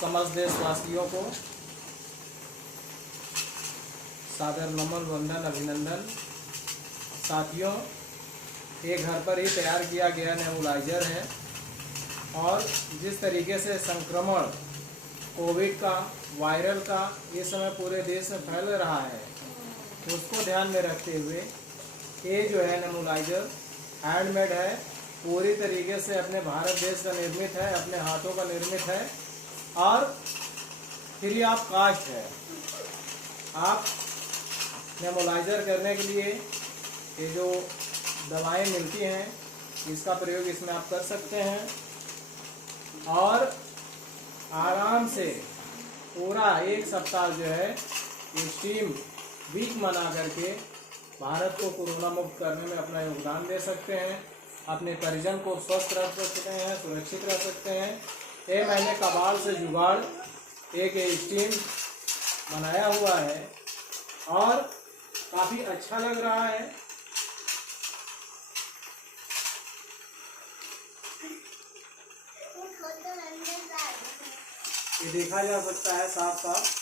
समस्त देशवासियों को सादर नमन, वंदन, अभिनंदन। साथियों, ये घर पर ही तैयार किया गया नेबुलाइजर है और जिस तरीके से संक्रमण कोविड का, वायरल का इस समय पूरे देश में फैल रहा है, तो उसको ध्यान में रखते हुए ये जो है नेबुलाइजर हैंडमेड है, पूरी तरीके से अपने भारत देश का निर्मित है, अपने हाथों का निर्मित है और फ्री ऑफ कास्ट है। आप नेबुलाइजर करने के लिए ये जो दवाएं मिलती हैं, इसका प्रयोग इसमें आप कर सकते हैं और आराम से पूरा 1 सप्ताह जो है स्टीम वीक मना करके भारत को कोरोना मुक्त करने में अपना योगदान दे सकते हैं, अपने परिजन को स्वस्थ रख सकते हैं, सुरक्षित रख सकते हैं। ये मैंने कबाल से जुगाड़ एक स्टीम बनाया हुआ है और काफ़ी अच्छा लग रहा है। ये देखा जा सकता है साफ साफ।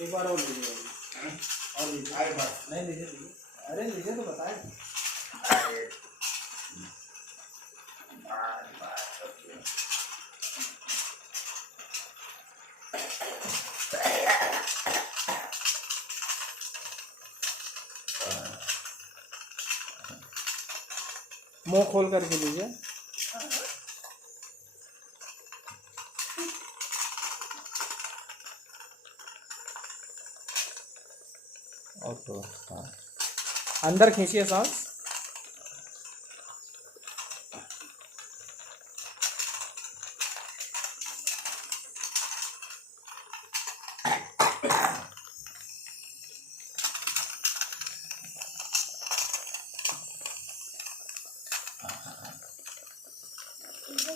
एक बार और लीजिए, और लीजिए, नहीं लीजिए, अरे लीजिए तो बताएं। मुंह खोल करके लीजिए। और थोड़ा अंदर खींचिए सांस।